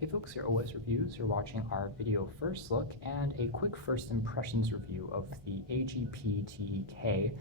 Hey folks, here OS Reviews. You're watching our video first look and a quick first impressions review of the AGPTEK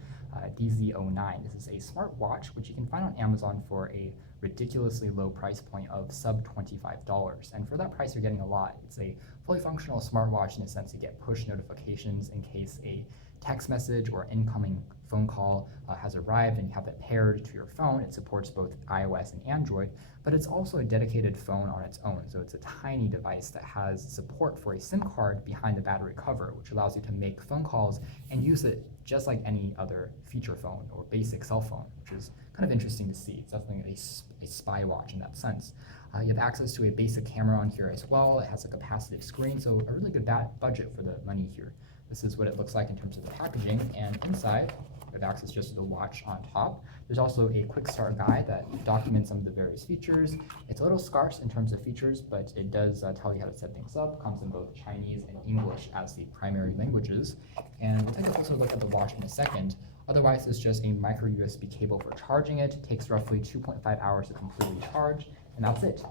DZ09. This is a smartwatch which you can find on Amazon for a ridiculously low price point of sub $25. And for that price, you're getting a lot. It's a fully functional smartwatch in a sense you get push notifications in case a text message or incoming phone call has arrived and you have it paired to your phone. It supports both iOS and Android, but it's also a dedicated phone on its own. So it's a tiny device that has support for a SIM card behind the battery cover, which allows you to make phone calls and use it just like any other feature phone or basic cell phone, which is kind of interesting to see. It's definitely a spy watch in that sense. You have access to a basic camera on here as well. It has a capacitive screen, so a really good budget for the money here. This is what it looks like in terms of the packaging, and inside we have access just to the watch on top. There's also a quick start guide that documents some of the various features. It's a little scarce in terms of features, but it does tell you how to set things up. Comes in both Chinese and English as the primary languages. And we'll take a closer look at the watch in a second. Otherwise, it's just a micro USB cable for charging it. It takes roughly 2.5 hours to completely charge, and that's it.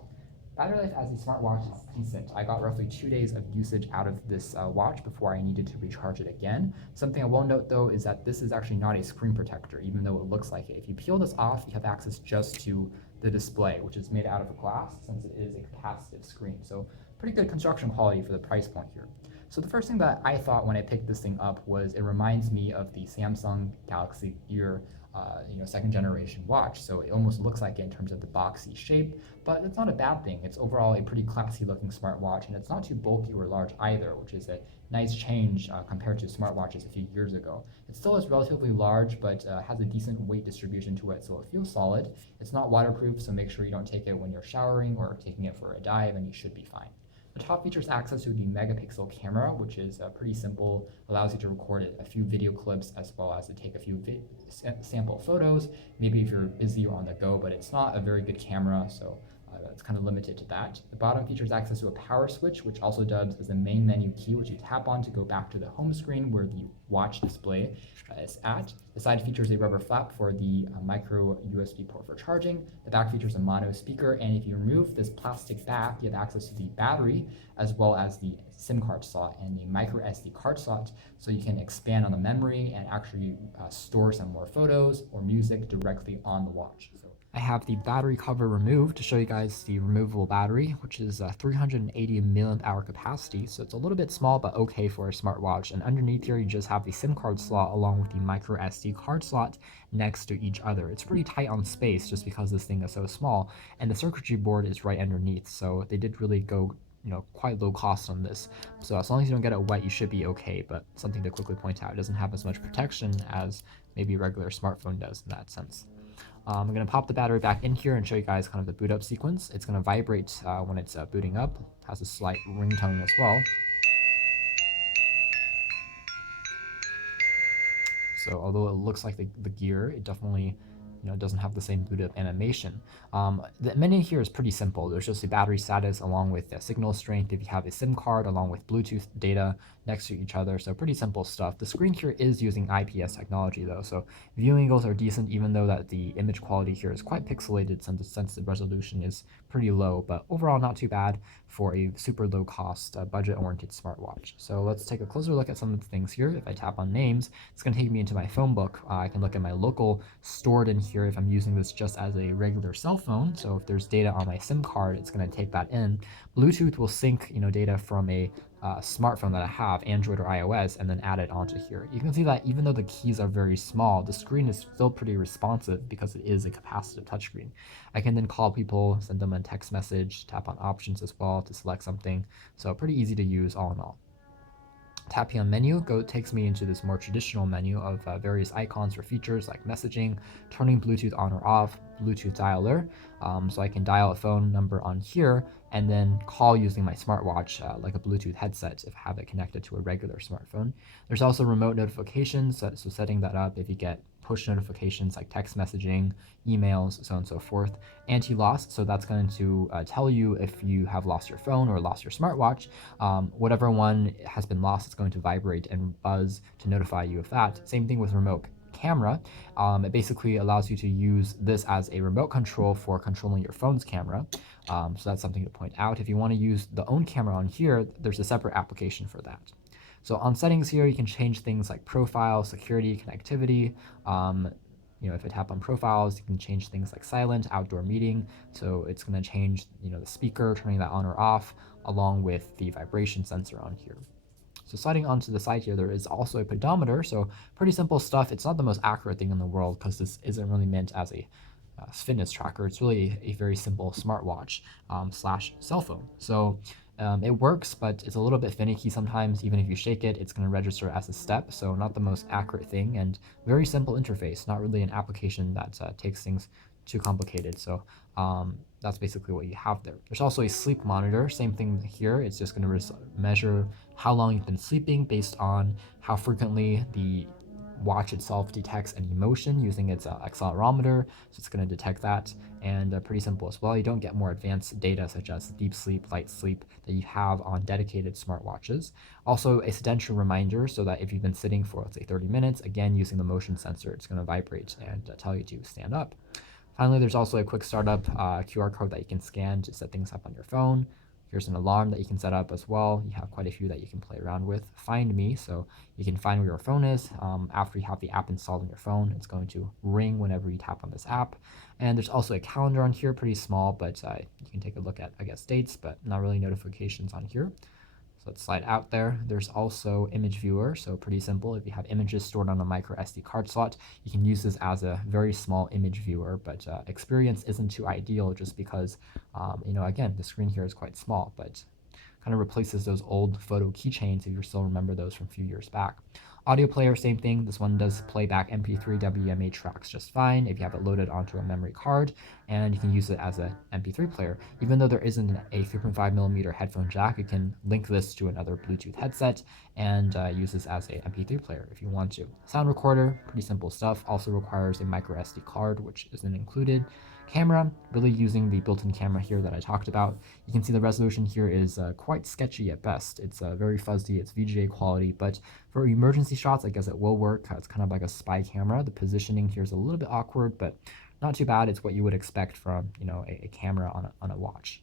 Battery life as a smartwatch is decent. I got roughly 2 days of usage out of this watch before I needed to recharge it again. Something I will note though is that this is actually not a screen protector, even though it looks like it. If you peel this off, you have access just to the display, which is made out of glass since it is a capacitive screen. So pretty good construction quality for the price point here. So the first thing that I thought when I picked this thing up was it reminds me of the Samsung Galaxy Gear second generation watch. So it almost looks like it in terms of the boxy shape, but it's not a bad thing. It's overall a pretty classy looking smartwatch, and it's not too bulky or large either, which is a nice change compared to smartwatches a few years ago. It still is relatively large, but has a decent weight distribution to it, so it feels solid. It's not waterproof, so make sure you don't take it when you're showering or taking it for a dive, and you should be fine. The top features access to the megapixel camera, which is pretty simple, allows you to record a few video clips as well as to take a few sample photos, maybe if you're busy or on the go, but it's not a very good camera, so it's kind of limited to that. The bottom features access to a power switch, which also dubs as the main menu key, which you tap on to go back to the home screen where the watch display is at. The side features a rubber flap for the micro USB port for charging. The back features a mono speaker, and if you remove this plastic back, you have access to the battery as well as the SIM card slot and the micro SD card slot, so you can expand on the memory and actually store some more photos or music directly on the watch. So I have the battery cover removed to show you guys the removable battery, which is 380 milliamp hour capacity, so it's a little bit small but okay for a smartwatch. And underneath here you just have the SIM card slot along with the micro SD card slot next to each other. It's pretty tight on space just because this thing is so small, and the circuitry board is right underneath, so they did really go quite low cost on this. So as long as you don't get it wet, you should be okay. But something to quickly point out, it doesn't have as much protection as maybe a regular smartphone does in that sense. I'm going to pop the battery back in here and show you guys kind of the boot up sequence. It's going to vibrate when it's booting up. It has a slight ringtone as well. So although it looks like the gear, it definitely doesn't have the same boot up animation. The menu here is pretty simple. There's just a battery status along with signal strength if you have a SIM card along with Bluetooth data next to each other. So pretty simple stuff. The screen here is using IPS technology though, so viewing angles are decent, even though that the image quality here is quite pixelated since the resolution is pretty low, but overall not too bad for a super low cost budget oriented smartwatch. So let's take a closer look at some of the things here. If I tap on names, it's going to take me into my phone book. I can look at my local stored in here if I'm using this just as a regular cell phone. So if there's data on my SIM card, it's going to take that in. Bluetooth will sync data from a smartphone that I have, Android or iOS, and then add it onto here. You can see that even though the keys are very small, the screen is still pretty responsive because it is a capacitive touchscreen. I can then call people, send them a text message, tap on options as well to select something. So pretty easy to use all in all. Tapping on menu takes me into this more traditional menu of various icons for features like messaging, turning Bluetooth on or off, Bluetooth dialer, so I can dial a phone number on here and then call using my smartwatch like a Bluetooth headset if I have it connected to a regular smartphone. There's also remote notifications, so setting that up if you get push notifications like text messaging, emails, so on and so forth. Anti-loss, so that's going to tell you if you have lost your phone or lost your smartwatch. Whatever one has been lost, it's going to vibrate and buzz to notify you of that. Same thing with remote camera. It basically allows you to use this as a remote control for controlling your phone's camera. So that's something to point out. If you want to use the own camera on here, there's a separate application for that. So on settings here, you can change things like profile, security, connectivity. If you tap on profiles, you can change things like silent, outdoor meeting. So it's going to change, the speaker, turning that on or off, along with the vibration sensor on here. So sliding onto the side here, there is also a pedometer. So pretty simple stuff. It's not the most accurate thing in the world because this isn't really meant as a fitness tracker. It's really a very simple smartwatch slash cell phone. So it works, but it's a little bit finicky sometimes. Even if you shake it, it's going to register as a step. So not the most accurate thing, and very simple interface, not really an application that takes things too complicated. So that's basically what you have there. There's also a sleep monitor, same thing here. It's just going to measure how long you've been sleeping based on how frequently the watch itself detects any motion using its accelerometer. So it's going to detect that, and pretty simple as well. You don't get more advanced data such as deep sleep, light sleep that you have on dedicated smartwatches. Also a sedentary reminder, so that if you've been sitting for, let's say, 30 minutes, again, using the motion sensor, it's going to vibrate and tell you to stand up. Finally, there's also a quick startup QR code that you can scan to set things up on your phone. Here's an alarm that you can set up as well. You have quite a few that you can play around with. Find Me, so you can find where your phone is. After you have the app installed on your phone, it's going to ring whenever you tap on this app. And there's also a calendar on here, pretty small, but you can take a look at, dates, but not really notifications on here. So let's slide out there. There's also image viewer, so pretty simple. If you have images stored on a micro SD card slot, you can use this as a very small image viewer, but experience isn't too ideal just because, again, the screen here is quite small, but kind of replaces those old photo keychains if you still remember those from a few years back. Audio player, same thing. This one does play back MP3 WMA tracks just fine if you have it loaded onto a memory card, and you can use it as an MP3 player. Even though there isn't a 3.5mm headphone jack, you can link this to another Bluetooth headset and use this as a MP3 player if you want to. Sound recorder, pretty simple stuff. Also requires a micro SD card, which isn't included. Camera, really using the built-in camera here that I talked about. You can see the resolution here is quite sketchy at best. It's very fuzzy, it's VGA quality, but for emergency shots, I guess it will work. It's kind of like a spy camera. The positioning here is a little bit awkward, but not too bad. It's what you would expect from a camera on a watch.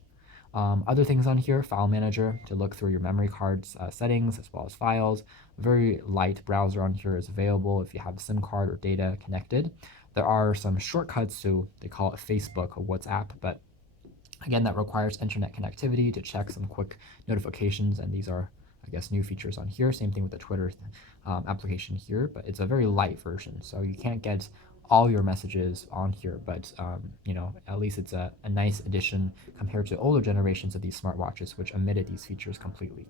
Other things on here, file manager to look through your memory card's settings as well as files. A very light browser on here is available if you have a SIM card or data connected. There are some shortcuts to, they call it Facebook or WhatsApp, but again, that requires internet connectivity to check some quick notifications, and these are, new features on here. Same thing with the Twitter application here, but it's a very light version, so you can't get all your messages on here, but at least it's a nice addition compared to older generations of these smartwatches, which omitted these features completely.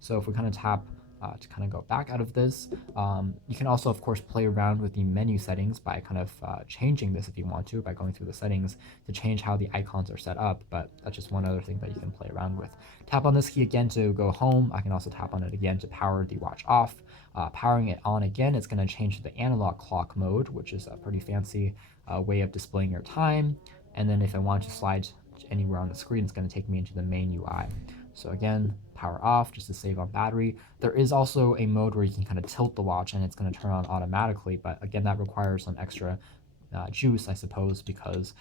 So if we kind of tap to kind of go back out of this, you can also, of course, play around with the menu settings by kind of changing this if you want to, by going through the settings to change how the icons are set up, but that's just one other thing that you can play around with. Tap on this key again to go home. I can also tap on it again to power the watch off. Powering it on again, it's going to change to the analog clock mode, which is a pretty fancy way of displaying your time. And then if I want to slide anywhere on the screen, it's going to take me into the main UI. So again, power off just to save on battery. There is also a mode where you can kind of tilt the watch and it's going to turn on automatically, but again, that requires some extra juice, I suppose, because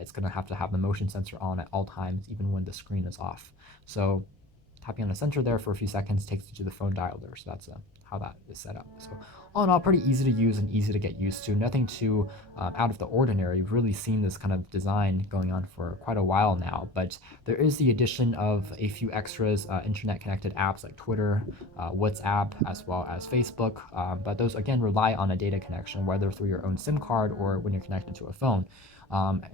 it's going to have the motion sensor on at all times, even when the screen is off. So tapping on the center there for a few seconds takes you to the phone dialer. So that's how that is set up. So all in all, pretty easy to use and easy to get used to. Nothing too out of the ordinary. You've really seen this kind of design going on for quite a while now, but there is the addition of a few extras, internet connected apps like Twitter, WhatsApp, as well as Facebook. But those again rely on a data connection, whether through your own SIM card or when you're connected to a phone.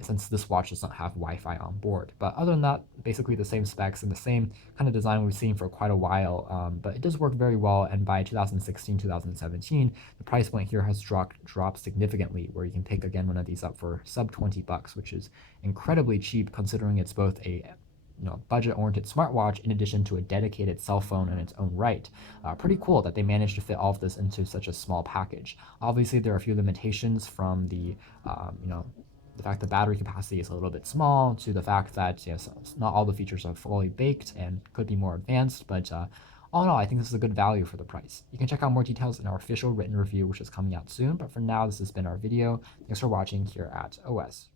Since this watch does not have Wi-Fi on board. But other than that, basically the same specs and the same kind of design we've seen for quite a while, but it does work very well, and by 2016, 2017, the price point here has dropped significantly, where you can pick again one of these up for sub $20, which is incredibly cheap considering it's both a budget-oriented smartwatch in addition to a dedicated cell phone in its own right. Pretty cool that they managed to fit all of this into such a small package. Obviously, there are a few limitations from the fact the battery capacity is a little bit small, to the fact that not all the features are fully baked and could be more advanced, but All in all, I think this is a good value for the price. You can check out more details in our official written review, which is coming out soon, but for now, this has been our video. Thanks for watching here at OS.